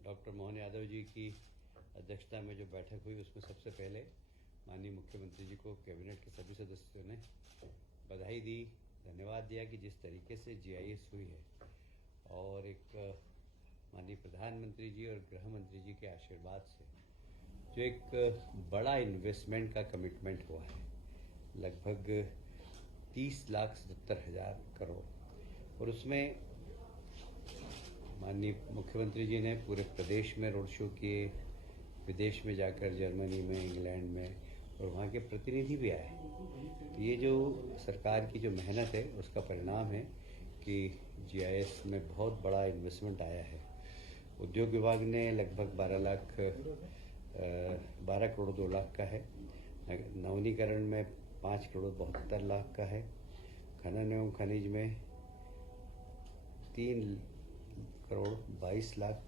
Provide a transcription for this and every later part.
Doctor Mohan Yadav ji की अध्यक्षता में जो बैठक हुई उसमें सबसे पहले माननीय मुख्यमंत्री जी को कैबिनेट के सभी सदस्यों ने बधाई दी, धन्यवाद दिया कि जिस तरीके से जीआईएस हुई है और एक माननीय प्रधानमंत्री जी और गृह मंत्री जी के आशीर्वाद से जो एक बड़ा इन्वेस्टमेंट का कमिटमेंट हुआ है, लगभग 30,77,000 करोड़, और उसमें माननीय मुख्यमंत्री जी ने पूरे प्रदेश में रोड शो किए, विदेश में जाकर जर्मनी में, इंग्लैंड में, और वहाँ के प्रतिनिधि भी आए। तो ये जो सरकार की जो मेहनत है उसका परिणाम है कि जीआईएस में बहुत बड़ा इन्वेस्टमेंट आया है। उद्योग विभाग ने लगभग 12 करोड़ 2 लाख का है, नवीनीकरण में 5 करोड़ 72 लाख का है, खनन एवं खनिज में 3 करोड़ 22 लाख,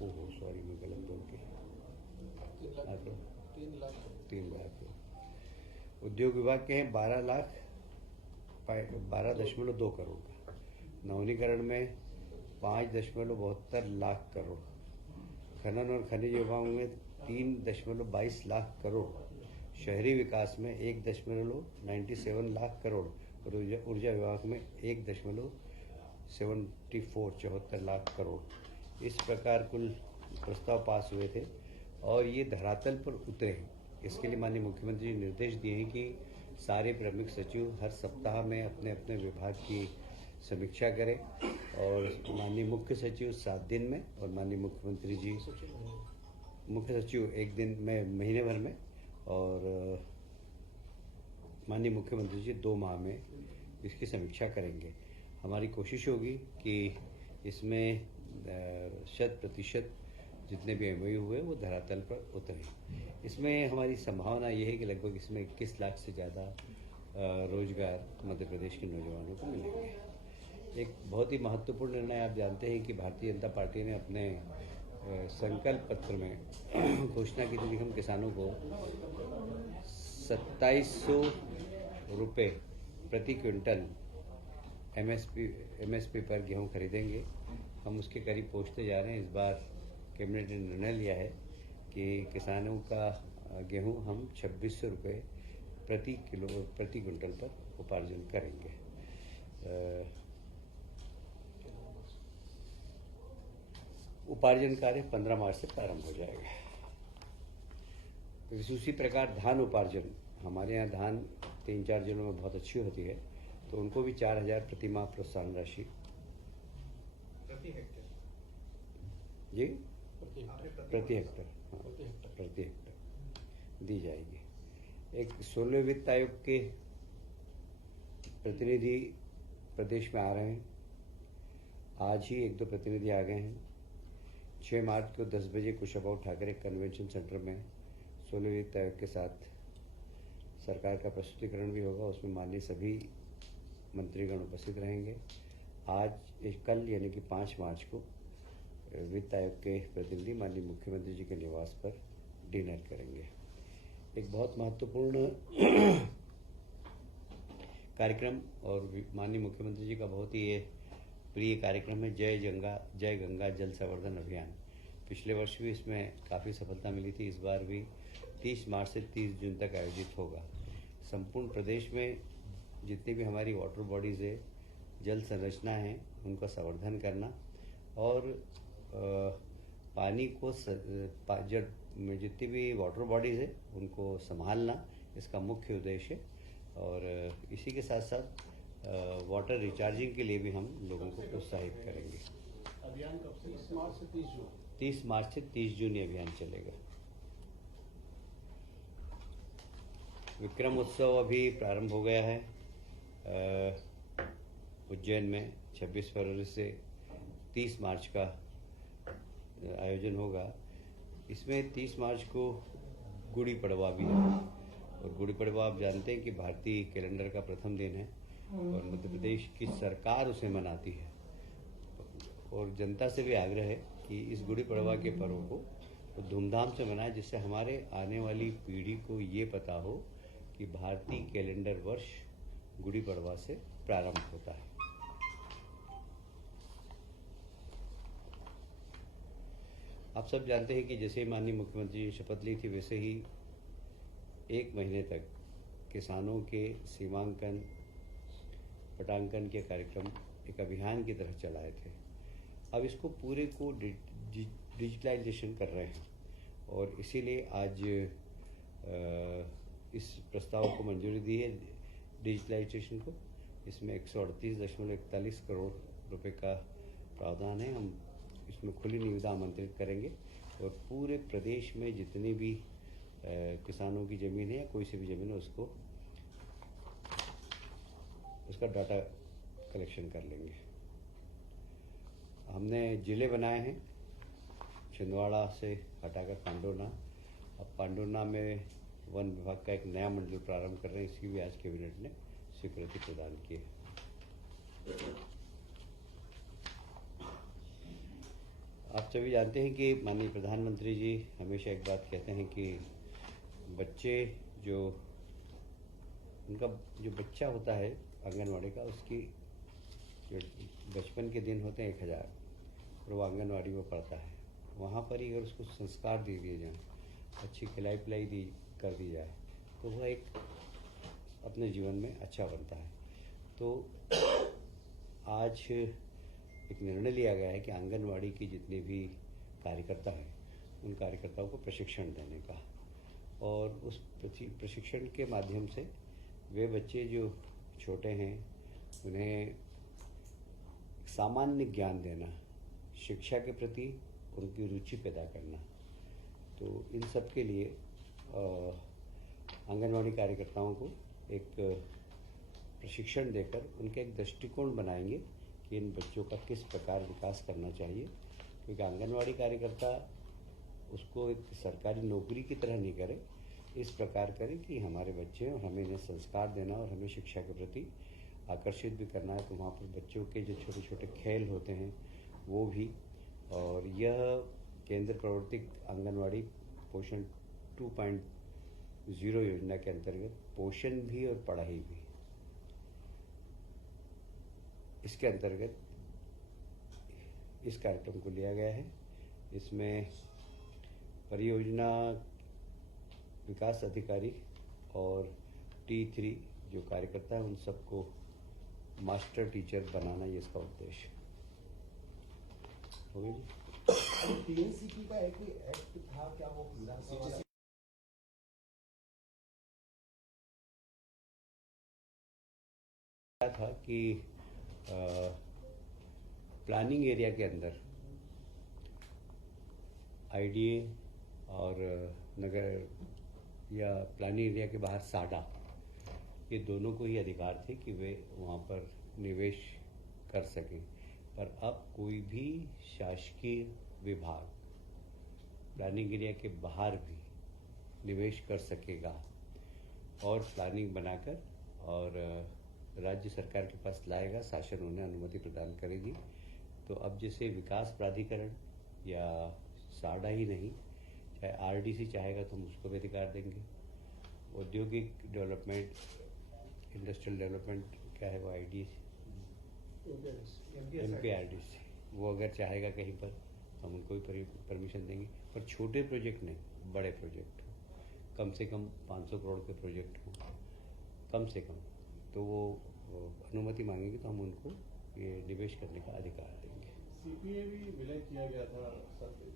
सॉरी मैं गलत बोल के 3 लाख। उद्योग विभाग के हैं 12.2 करोड़ का, नवीनीकरण में 5.72 लाख करोड़, खनन और खनिज विभाग में 3.22 लाख करोड़, शहरी विकास में 1.97 लाख करोड़ और ऊर्जा विभाग में 1.74 लाख करोड़। इस प्रकार कुल प्रस्ताव पास हुए थे और ये धरातल पर उतरे हैं। इसके लिए माननीय मुख्यमंत्री जी ने निर्देश दिए हैं कि सारे प्रमुख सचिव हर सप्ताह में अपने अपने विभाग की समीक्षा करें और माननीय मुख्य सचिव 7 दिन में और माननीय मुख्यमंत्री जी मुख्य सचिव 1 दिन में, महीने भर में, और माननीय मुख्यमंत्री जी 2 माह में इसकी समीक्षा करेंगे। हमारी कोशिश होगी कि इसमें 100% जितने भी एमओयू हुए वो धरातल पर उतरे। इसमें हमारी संभावना ये है कि लगभग इसमें 21 लाख से ज़्यादा रोजगार मध्य प्रदेश के नौजवानों को मिलेंगे। एक बहुत ही महत्वपूर्ण निर्णय, आप जानते हैं कि भारतीय जनता पार्टी ने अपने संकल्प पत्र में घोषणा की थी कि हम किसानों को 2700 रुपये प्रति क्विंटल एमएसपी पर गेहूं खरीदेंगे। हम उसके करीब पहुंचते जा रहे हैं। इस बार कैबिनेट ने निर्णय लिया है कि किसानों का गेहूं हम 2600 रुपये प्रति क्विंटल पर उपार्जन करेंगे। उपार्जन कार्य 15 मार्च से प्रारंभ हो जाएगा। उसी प्रकार धान उपार्जन, हमारे यहाँ धान 3-4 जिलों में बहुत अच्छी होती है, तो उनको भी 4,000 प्रति माह प्रोत्साहन राशि प्रति हेक्टेयर दी जाएगी। एक 16वें वित्त आयोग के प्रतिनिधि प्रदेश में आ रहे हैं। आज ही 1-2 प्रतिनिधि आ गए हैं। 6 मार्च को 10 बजे कुशाभाऊ ठाकरे कन्वेंशन सेंटर में 16वें वित्त आयोग के साथ सरकार का प्रस्तुतिकरण भी होगा। उसमें माननीय सभी मंत्रीगण उपस्थित रहेंगे। कल यानी कि 5 मार्च को वित्त आयोग के प्रतिनिधि माननीय मुख्यमंत्री जी के निवास पर डिनर करेंगे। एक बहुत महत्वपूर्ण कार्यक्रम और माननीय मुख्यमंत्री जी का बहुत ही प्रिय कार्यक्रम है जय गंगा जल संवर्धन अभियान। पिछले वर्ष भी इसमें काफ़ी सफलता मिली थी। इस बार भी 30 मार्च से 30 जून तक आयोजित होगा। संपूर्ण प्रदेश में जितनी भी हमारी वाटर बॉडीज़ है, जल संरचना है, उनका संवर्धन करना और पानी को जल में जितनी भी वाटर बॉडीज़ है उनको संभालना इसका मुख्य उद्देश्य है। और इसी के साथ साथ वाटर रिचार्जिंग के लिए भी हम लोगों को प्रोत्साहित करेंगे। अभियान कब से? 30 मार्च से 30 जून। 30 मार्च से 30 जून ये अभियान चलेगा। विक्रम उत्सव अभी प्रारंभ हो गया है उज्जैन में। 26 फरवरी से 30 मार्च का आयोजन होगा। इसमें 30 मार्च को गुड़ी पड़वा भी है और गुड़ी पड़वा आप जानते हैं कि भारतीय कैलेंडर का प्रथम दिन है और मध्य प्रदेश की सरकार उसे मनाती है। और जनता से भी आग्रह है कि इस गुड़ी पड़वा के पर्व को धूमधाम से मनाएं, जिससे हमारे आने वाली पीढ़ी को ये पता हो कि भारतीय कैलेंडर वर्ष गुड़ी पड़वा से प्रारंभ होता है। आप सब जानते हैं कि जैसे माननीय मुख्यमंत्री जी ने शपथ ली थी वैसे ही 1 महीने तक किसानों के सीमांकन पटांकन के कार्यक्रम एक अभियान की तरह चलाए थे। अब इसको पूरे को डिजिटलाइजेशन कर रहे हैं और इसीलिए आज इस प्रस्ताव को मंजूरी दी है डिजिटलाइजेशन को। इसमें 138.41 करोड़ रुपए का प्रावधान है। हम इसमें खुली निविदा आमंत्रित करेंगे और पूरे प्रदेश में जितनी भी किसानों की ज़मीन है या कोई सी भी ज़मीन है उसका डाटा कलेक्शन कर लेंगे। हमने ज़िले बनाए हैं छिंदवाड़ा से हटाकर पांडुर्ना। अब पांडुर्ना में वन विभाग का एक नया मंडल प्रारंभ कर रहे हैं। इसकी भी आज कैबिनेट ने स्वीकृति प्रदान की है। आप सभी जानते हैं कि माननीय प्रधानमंत्री जी हमेशा एक बात कहते हैं कि बच्चे उनका जो बच्चा होता है आंगनवाड़ी का, उसकी जो बचपन के दिन होते हैं 1000 और वो आंगनवाड़ी में पढ़ता है। वहाँ पर ही अगर उसको संस्कार दे दिए जाएँ, अच्छी खिलाई पिलाई कर दी जाए तो वह एक अपने जीवन में अच्छा बनता है। तो आज एक निर्णय लिया गया है कि आंगनवाड़ी की जितने भी कार्यकर्ता हैं उन कार्यकर्ताओं को प्रशिक्षण देने का, और उस प्रशिक्षण के माध्यम से वे बच्चे जो छोटे हैं उन्हें सामान्य ज्ञान देना, शिक्षा के प्रति उनकी रुचि पैदा करना। तो इन सब के लिए आंगनवाड़ी कार्यकर्ताओं को एक प्रशिक्षण देकर उनका एक दृष्टिकोण बनाएंगे कि इन बच्चों का किस प्रकार विकास करना चाहिए। क्योंकि आंगनवाड़ी कार्यकर्ता उसको एक सरकारी नौकरी की तरह नहीं करे, इस प्रकार करे कि हमारे बच्चे हैं और हमें इन्हें संस्कार देना और हमें शिक्षा के प्रति आकर्षित भी करना है। तो वहाँ पर बच्चों के जो छोटे छोटे खेल होते हैं वो भी, और यह केंद्र प्रवर्तित आंगनवाड़ी पोषण 2.0 योजना के अंतर्गत पोषण भी और पढ़ाई भी, इसके अंतर्गत इस कार्यक्रम को लिया गया है। इसमें परियोजना विकास अधिकारी और T3 जो कार्यकर्ता है उन सबको मास्टर टीचर बनाना, ये इसका उद्देश्य हो गया जी। TNCP का एक एक्ट था क्या, वो विधानसभा था कि प्लानिंग एरिया के अंदर IDA और नगर या प्लानिंग एरिया के बाहर साडा, ये दोनों को ही अधिकार थे कि वे वहाँ पर निवेश कर सकें। पर अब कोई भी शासकीय विभाग प्लानिंग एरिया के बाहर भी निवेश कर सकेगा और प्लानिंग बनाकर और राज्य सरकार के पास लाएगा, शासन उन्हें अनुमति प्रदान करेगी। तो अब जैसे विकास प्राधिकरण या साडा ही नहीं, चाहे RDC चाहेगा तो हम उसको भी अधिकार देंगे। औद्योगिक डेवलपमेंट, इंडस्ट्रियल डेवलपमेंट क्या है वो MPRDC, वो अगर चाहेगा कहीं पर हम उनको भी परमिशन देंगे। पर छोटे प्रोजेक्ट नहीं, बड़े प्रोजेक्ट हो, कम से कम 500 करोड़ के प्रोजेक्ट हो कम से कम, तो वो अनुमति मांगेंगे तो हम उनको ये निवेश करने का अधिकार देंगे। CPA भी विलय किया गया था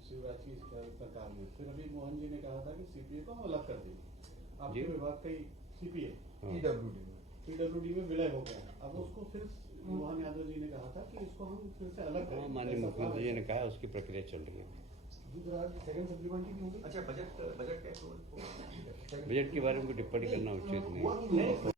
शिवराज की सरकार में, फिर अभी मोहन जी ने कहा था कि CPA को हम अलग कर देंगे। आपके विभाग का CPA PWD में विलय हो गया, अब उसको फिर मोहन यादव जी ने कहा था कि इसको हम फिर से अलग करें। माननीय मुख्यमंत्री जी ने कहा उसकी प्रक्रिया चल रही है। अच्छा, बजट बजट के बारे में टिप्पणी करना उचित नहीं है।